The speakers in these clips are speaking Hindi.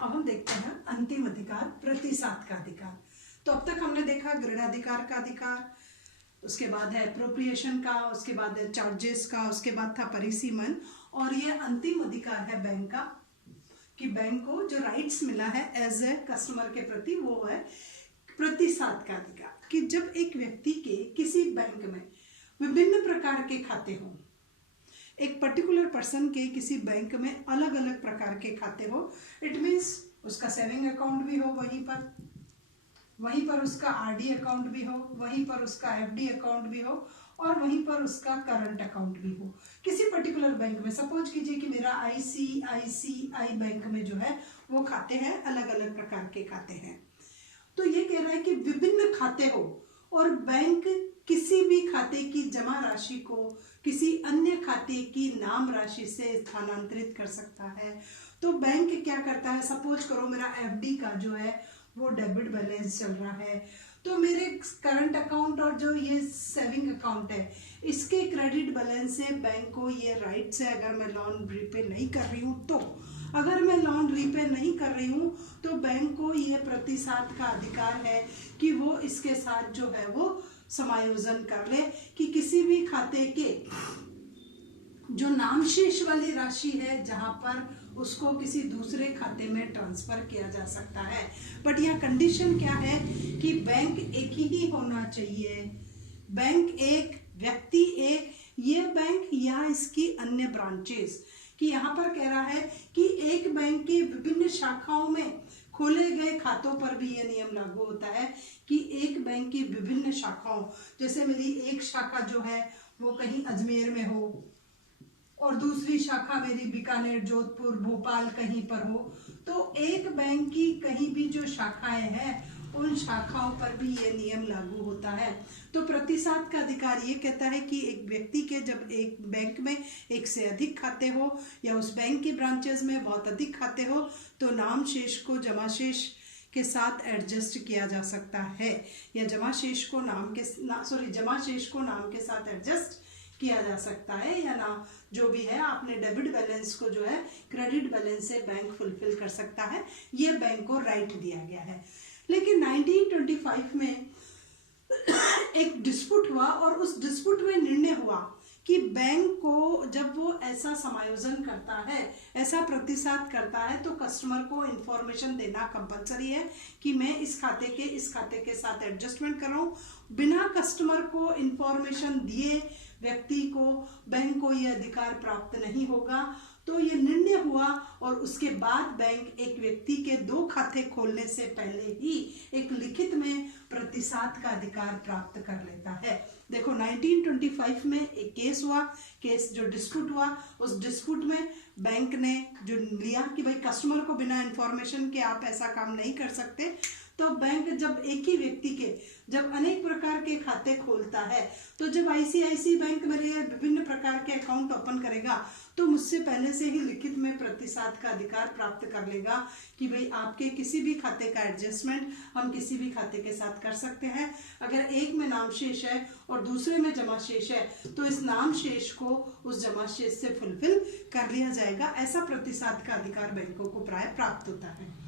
अब हम देखते हैं अंतिम अधिकार, प्रतिसाद का अधिकार। तो अब तक हमने देखा गृहाधिकार का अधिकार, उसके बाद है एप्रोप्रिएशन का, उसके बाद है चार्जेस का, उसके बाद था परिसीमन, और ये अंतिम अधिकार है बैंक का, कि बैंक को जो राइट्स मिला है एज ए कस्टमर के प्रति, वो है प्रतिसाद का अधिकार। कि जब एक व्यक्ति के किसी बैंक में विभिन्न प्रकार के खाते हों, एक पर्टिकुलर पर्सन के किसी बैंक में अलग अलग प्रकार के खाते हो, इट मीन्स उसका सेविंग अकाउंट भी हो वहीं पर उसका आरडी अकाउंट भी हो, वहीं पर उसका एफडी अकाउंट भी हो, और वहीं पर उसका करंट अकाउंट भी हो किसी पर्टिकुलर बैंक में। सपोज कीजिए कि मेरा आईसीआईसीआई बैंक में जो है वो खाते हैं, अलग अलग प्रकार के खाते हैं। तो ये कह रहा है कि विभिन्न खाते हो और बैंक किसी भी खाते की जमा राशि को किसी अन्य खाते की नाम राशि से स्थानांतरित कर सकता है। तो बैंक क्या करता है, सपोज करो मेरा एफडी का जो है वो डेबिट बैलेंस चल रहा है, तो मेरे करंट अकाउंट और जो ये सेविंग अकाउंट है इसके क्रेडिट बैलेंस से बैंक को ये राइट्स है, अगर मैं लोन रीपे नहीं कर रही हूँ तो, अगर मैं लोन रीपे नहीं कर रही हूँ तो बैंक को ये प्रतिसाद का अधिकार है कि वो इसके साथ जो है वो समायोजन कर ले, कि किसी भी खाते के जो नामशेष वाली राशि है जहां पर उसको किसी दूसरे खाते में ट्रांसफर किया जा सकता है। बट यह कंडीशन क्या है कि बैंक एक ही होना चाहिए, बैंक एक, व्यक्ति एक, ये बैंक या इसकी अन्य ब्रांचेस। कि यहाँ पर कह रहा है कि एक बैंक की विभिन्न शाखाओं में खोले गए खातों पर भी यह नियम लागू होता है कि एक बैंक की विभिन्न शाखाओं, जैसे मेरी एक शाखा जो है वो कहीं अजमेर में हो और दूसरी शाखा मेरी बीकानेर, जोधपुर, भोपाल कहीं पर हो, तो एक बैंक की कहीं भी जो शाखाएं हैं उन शाखाओं पर भी ये नियम लागू होता है। तो प्रतिसाद का अधिकार ये कहता है कि एक व्यक्ति के जब एक बैंक में एक से अधिक खाते हो या उस बैंक की ब्रांचेस में बहुत अधिक खाते हो तो नाम शेष को जमा शेष के साथ एडजस्ट किया जा सकता है, या जमा शेष को नाम के साथ एडजस्ट किया जा सकता है, या ना जो भी है आपने डेबिट बैलेंस को जो है क्रेडिट बैलेंस से बैंक फुलफिल कर सकता है, ये बैंक को राइट दिया गया है। लेकिन 1925 में एक डिस्प्यूट हुआ और उस डिस्प्यूट में निर्णय हुआ कि बैंक को जब वो ऐसा समायोजन करता है, ऐसा प्रतिसाद करता है, तो कस्टमर को इंफॉर्मेशन देना कंपलसरी है कि मैं इस खाते के साथ एडजस्टमेंट कर रहा हूँ। बिना कस्टमर को इंफॉर्मेशन दिए व्यक्ति को, बैंक को यह अधिकार प्राप्त नहीं होगा। तो ये निर्णय हुआ और उसके बाद बैंक एक व्यक्ति के 2 खाते खोलने से पहले ही एक लिखित में प्रतिसाद का अधिकार प्राप्त कर लेता है। देखो 1925 में एक केस हुआ, केस जो डिस्प्यूट हुआ, उस डिस्प्यूट में बैंक ने जो लिया कि भाई कस्टमर को बिना इंफॉर्मेशन के आप ऐसा काम नहीं कर सकते। तो बैंक जब एक ही व्यक्ति के जब अनेक प्रकार के खाते खोलता है, तो जब आईसीआईसी बैंक मेरे विभिन्न प्रकार के अकाउंट ओपन करेगा तो मुझसे पहले से ही लिखित में प्रतिसाद का अधिकार प्राप्त कर लेगा कि भाई आपके किसी भी खाते का एडजस्टमेंट हम किसी भी खाते के साथ कर सकते हैं। अगर एक में नाम शेष है और दूसरे में जमा शेष है तो इस नाम शेष को उस जमा शेष से फुलफिल कर लिया जाएगा। ऐसा प्रतिसाद का अधिकार बैंकों को प्राय प्राप्त होता है।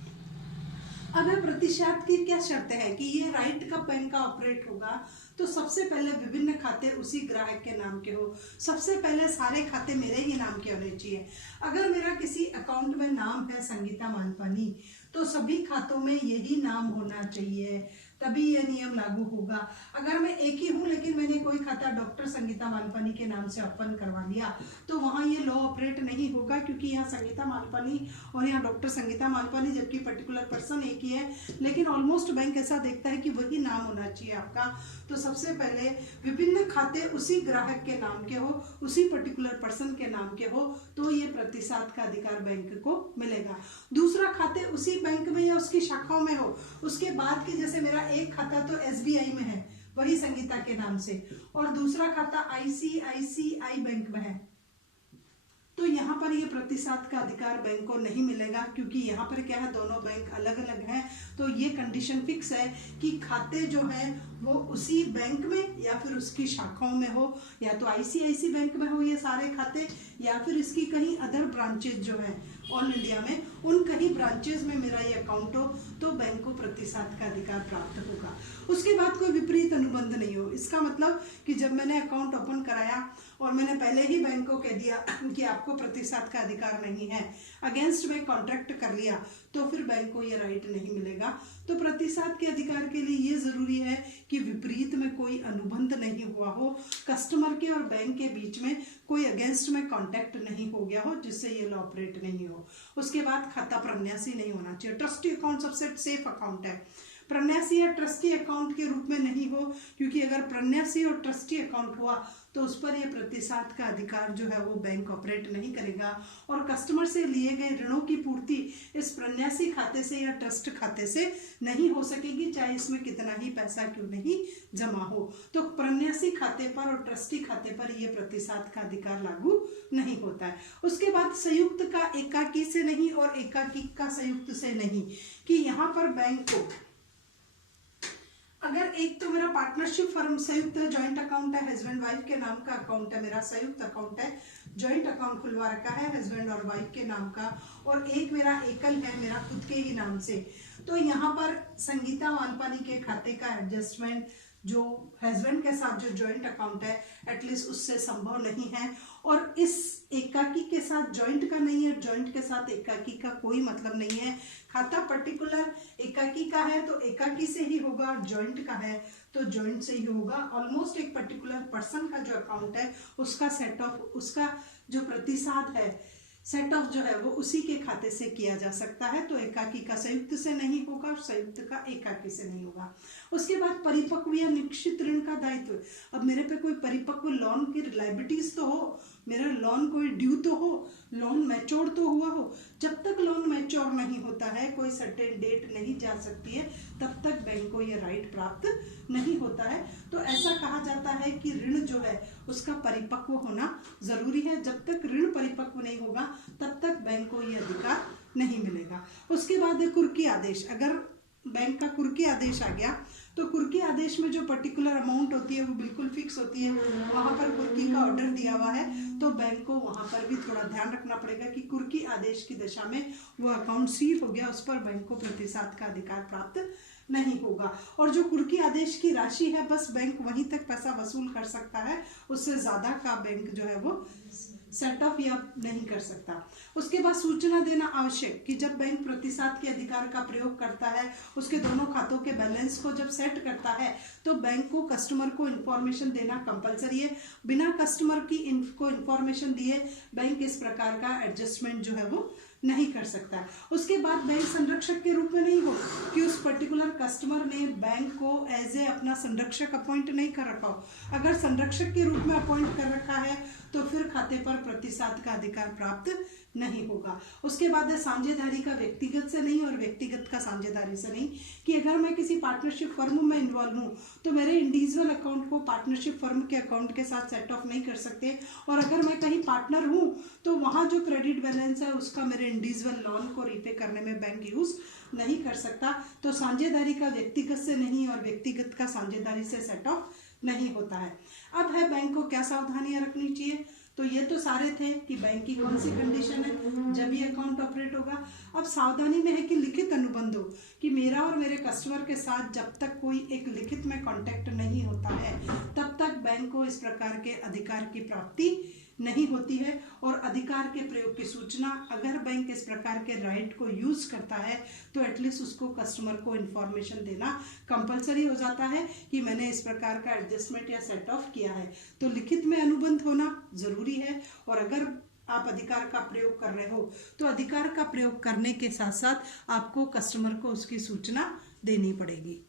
अगर प्रतिसाद की क्या शर्तें हैं कि ये राइट कब बैंक का ऑपरेट होगा, तो सबसे पहले विभिन्न खाते उसी ग्राहक के नाम के हो, सबसे पहले सारे खाते मेरे ही नाम के होने चाहिए। अगर मेरा किसी अकाउंट में नाम है संगीता मालपानी तो सभी खातों में यही नाम होना चाहिए, तभी यह नियम लागू होगा। अगर मैं एक ही हूँ लेकिन मैंने कोई खाता डॉक्टर संगीता मालपानी के नाम से ओपन करवा लिया तो वहाँ ये लॉ ऑपरेट नहीं होगा, क्योंकि यहाँ संगीता मालपानी और यहाँ डॉक्टर संगीता मालपानी जबकि पर्टिकुलर पर्सन एक ही है, लेकिन ऑलमोस्ट बैंक ऐसा देखता है कि वही नाम होना चाहिए आपका। तो सबसे पहले विभिन्न खाते उसी ग्राहक के नाम के हो, उसी पर्टिकुलर पर्सन के नाम के हो, तो ये प्रतिसाद का अधिकार बैंक को मिलेगा। दूसरा खाते उसी बैंक में या उसकी शाखाओं में हो, उसके बाद की जैसे मेरा एक खाता तो एसबीआई में है वही संगीता के नाम से, और दूसरा खाता आईसीआईसीआई बैंक में है, तो यहाँ पर ये प्रतिसाद का अधिकार बैंक को नहीं मिलेगा, क्योंकि यहाँ पर क्या है दोनों बैंक अलग अलग हैं। तो ये कंडीशन फिक्स है कि खाते जो है वो उसी बैंक में या फिर उसकी शाखाओं में हो, या तो आईसीआईसी बैंक में हो ये सारे खाते, या फिर इसकी कहीं अदर ब्रांचेज जो है ऑल इंडिया में, उन कहीं ब्रांचेज में मेरा ये अकाउंट हो तो बैंक को प्रतिशत का अधिकार प्राप्त होगा। उसके बाद कोई विपरीत अनुबंध नहीं हो। इसका मतलब कि जब मैंने अकाउंट ओपन कराया और मैंने पहले ही बैंक को कह दिया कि आपको प्रतिशत का अधिकार नहीं है, अगेंस्ट में कॉन्ट्रैक्ट कर लिया, तो फिर बैंक को ये राइट नहीं मिलेगा। तो प्रतिशत के अधिकार के लिए ये जरूरी है कि विपरीत में कोई अनुबंध नहीं हुआ हो, कस्टमर के और बैंक के बीच में कोई अगेंस्ट में कॉन्टैक्ट नहीं हो गया हो जिससे ये लॉ ऑपरेट नहीं हो। उसके बाद खाता प्रन्यासी नहीं होना चाहिए। ट्रस्टी अकाउंट सबसे सेफ अकाउंट है। प्रन्यासी या ट्रस्टी अकाउंट के रूप में नहीं हो, क्योंकि अगर प्रन्यासी और ट्रस्टी अकाउंट हुआ तो उस पर ये प्रतिशत का अधिकार जो है वो बैंक ऑपरेट नहीं करेगा, और कस्टमर से लिए गए ऋणों की पूर्ति इस प्रन्यासी खाते से या ट्रस्ट खाते से नहीं हो सकेगी, चाहे इसमें कितना ही पैसा क्यों नहीं जमा हो। तो प्रन्यासी खाते पर और ट्रस्टी खाते पर ये प्रतिशत का अधिकार लागू नहीं होता है। उसके बाद संयुक्त का एकाकी से नहीं और एकाकी का संयुक्त से नहीं, कि यहाँ पर बैंक को अगर एक तो मेरा पार्टनरशिप फर्म संयुक्त है, जॉइंट अकाउंट है, हस्बैंड वाइफ के नाम का अकाउंट है, मेरा संयुक्त अकाउंट है, जॉइंट अकाउंट खुलवा रखा है हस्बैंड और वाइफ के नाम का, और एक मेरा एकल है मेरा खुद के ही नाम से, तो यहाँ पर संगीता वानपानी के खाते का एडजस्टमेंट जो हस्बैंड के साथ जो जॉइंट अकाउंट है एटलीस्ट उससे संभव नहीं है, और इस एकाकी के साथ जॉइंट का नहीं है, जॉइंट के साथ एकाकी का कोई मतलब नहीं है। खाता पर्टिकुलर एकाकी का है तो एकाकी से ही होगा, और जॉइंट का है तो जॉइंट से ही होगा। ऑलमोस्ट एक पर्टिकुलर पर्सन का जो अकाउंट है उसका सेट ऑफ, उसका जो प्रतिशत है सेट ऑफ जो है वो उसी के खाते से किया जा सकता है। तो एकाकी का संयुक्त से नहीं होगा और संयुक्त का एकाकी से नहीं होगा। उसके बाद परिपक्व या निश्चित ऋण का दायित्व। अब मेरे पे कोई परिपक्व लोन की लायबिलिटीज तो हो, मेरा लोन कोई ड्यू तो हो, लोन मैच्योर तो हुआ हो। जब तक लोन मैच्योर नहीं होता है, कोई सर्टेन डेट नहीं जा सकती है, तब तक बैंक को ये राइट प्राप्त नहीं होता है। तो ऐसा कहा जाता है कि ऋण जो है उसका परिपक्व होना जरूरी है। जब तक ऋण परिपक्व नहीं होगा तब तक बैंक को ये अधिकार नहीं मिलेगा। उसके बाद कुर्की आदेश। अगर बैंक का कुर्की आदेश आ गया तो कुर्की आदेश में जो पर्टिकुलर अमाउंट होती है वो बिल्कुल फिक्स होती है, वहां पर कुर्की का ऑर्डर दिया हुआ है, तो बैंक को वहां पर भी थोड़ा ध्यान रखना पड़ेगा कि कुर्की आदेश की दशा में वो अकाउंट सील हो गया, उस पर बैंक को प्रतिशत का अधिकार प्राप्त नहीं होगा। और जो कुर्की आदेश की राशि है बस बैंक वहीं तक पैसा वसूल कर सकता है, उससे ज्यादा का बैंक जो है वो सेट ऑफ या नहीं कर सकता। उसके बाद सूचना देना आवश्यक, कि जब बैंक प्रतिशत के अधिकार का प्रयोग करता है, उसके दोनों खातों के बैलेंस को जब सेट करता है तो बैंक को कस्टमर को इन्फॉर्मेशन देना कंपलसरी है। बिना कस्टमर की को इन्फॉर्मेशन दिए बैंक इस प्रकार का एडजस्टमेंट जो है वो नहीं कर सकता है। उसके बाद बैंक संरक्षक के रूप में नहीं हो कि उस पर्टिकुलर कस्टमर ने बैंक को एज ए अपना संरक्षक अपॉइंट नहीं कर रखा हो। अगर संरक्षक के रूप में अपॉइंट कर रखा है तो फिर खाते पर प्रतिशत का अधिकार प्राप्त नहीं होगा। उसके बाद है साझेदारी का व्यक्तिगत से नहीं और व्यक्तिगत का साझेदारी से नहीं, कि अगर मैं किसी पार्टनरशिप फर्म में इन्वॉल्व हूँ तो मेरे इंडिविजुअल अकाउंट को पार्टनरशिप फर्म के अकाउंट के साथ सेट ऑफ नहीं कर सकते, और अगर मैं कहीं पार्टनर हूँ तो वहाँ जो क्रेडिट बैलेंस है उसका मेरे इंडिविजुअल लोन को रीपे करने में बैंक यूज नहीं कर सकता। तो साझेदारी का व्यक्तिगत से नहीं और व्यक्तिगत का साझेदारी से सेट ऑफ नहीं होता है। अब है बैंक को क्या सावधानियां रखनी चाहिए। तो ये तो सारे थे कि बैंक की कौन सी कंडीशन है जब ये अकाउंट ऑपरेट होगा। अब सावधानी में है कि लिखित अनुबंध हो, कि मेरा और मेरे कस्टमर के साथ जब तक कोई एक लिखित में कांटेक्ट नहीं होता है तब तक बैंक को इस प्रकार के अधिकार की प्राप्ति नहीं होती है। और अधिकार के प्रयोग की सूचना, अगर बैंक इस प्रकार के राइट को यूज करता है तो एटलीस्ट उसको कस्टमर को इन्फॉर्मेशन देना कंपलसरी हो जाता है कि मैंने इस प्रकार का एडजस्टमेंट या सेट ऑफ किया है। तो लिखित में अनुबंध होना जरूरी है। और अगर आप अधिकार का प्रयोग कर रहे हो तो अधिकार का प्रयोग करने के साथ साथ आपको कस्टमर को उसकी सूचना देनी पड़ेगी।